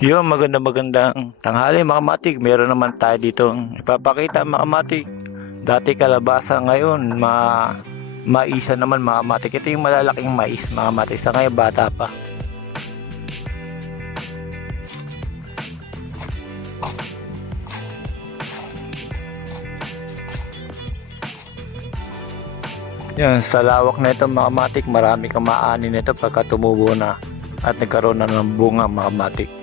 Yun, maganda magandang tanghali mga matik. Meron naman tayo dito ipapakita mga matik. Dati kalabasa ngayon, ma maisa naman mga matik. Ito yung malalaking mais mga matik. Sa ngayon bata pa. Yan, sa lawak na ito mga matik, marami kang maaani nito pagka tumubo na at nagkaroon na ng bunga mga matik.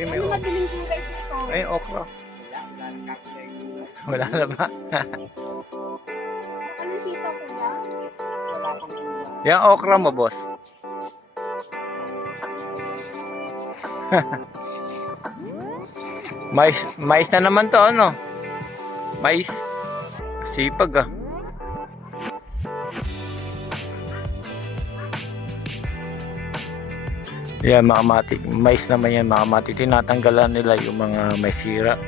Ano madaling kulay dito? Ay, okra. Wala na ba? Ano? Wala pang kulay. Yan okra mo, boss. mais, mais na naman to, ano? Mais. Sipag, ah. Yan, mga. Mais naman yan, mga matik. Tinatanggalan nila yung mga may sira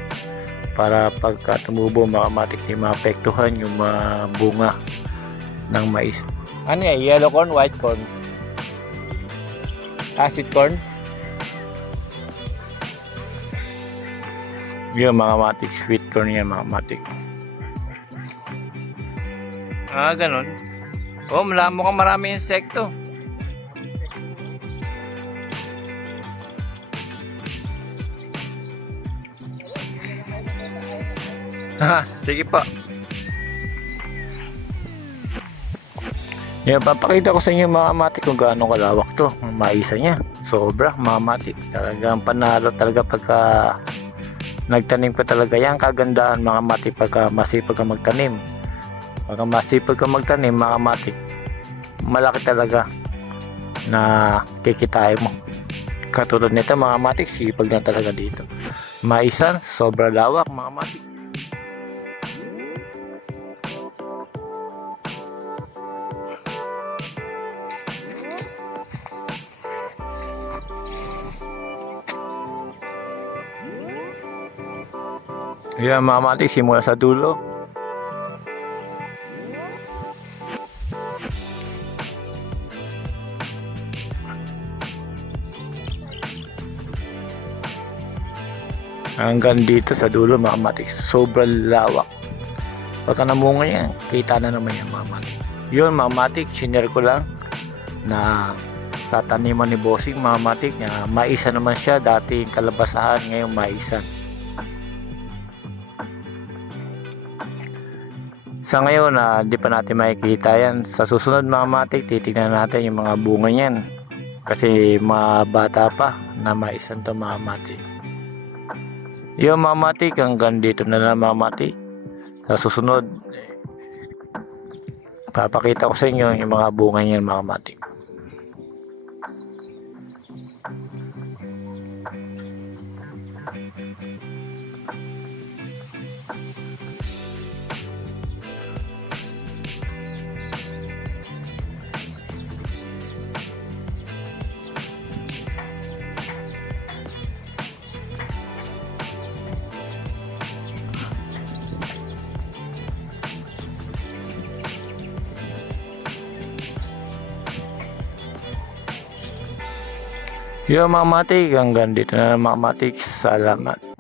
para pagka tumubo, mga matik, di maapektuhan yung mga bunga ng mais. Ano yan? Yellow corn, white corn? Acid corn? Yung mga matik, sweet corn yan mga matik. Ah, ganun. Oh, mula mukhang marami insekto. Ha, sige pa. Yan, papakita ko sa inyo mga matik kung gaano kalawak to. Maisa niya. Sobra, mga matik. Talagang panalo talaga pagka nagtanim ko talaga yan. Kagandahan mga matik pagka masipag ka magtanim. Pagka masipag ka magtanim mga matik, malaki talaga na kikitain mo. Katulad nito mga matik, sipag na talaga dito. Maisan, sobra lawak mga matik. Yan mga matik, simula sa dulo. Hanggang dito sa dulo mga matik, sobrang lawak. Pagka namunga yan, kita na naman yan mga matik. Yun mga matik, shinare ko lang na tataniman ni Bossing mga matik. Na maisa naman siya, dati kalabasahan, ngayon maisan. Sa ngayon, na di pa natin makikita yan. Sa susunod mga matik, titignan natin yung mga bunga niyan. Kasi mga bata pa na maisan to mga matik. Yung mga matik, hanggang dito na lang mga matik. Sa susunod, papakita ko sa inyo yung mga bunga niyan mga matik. Yung mga matik, hanggang dito na lang mga matik. Salamat.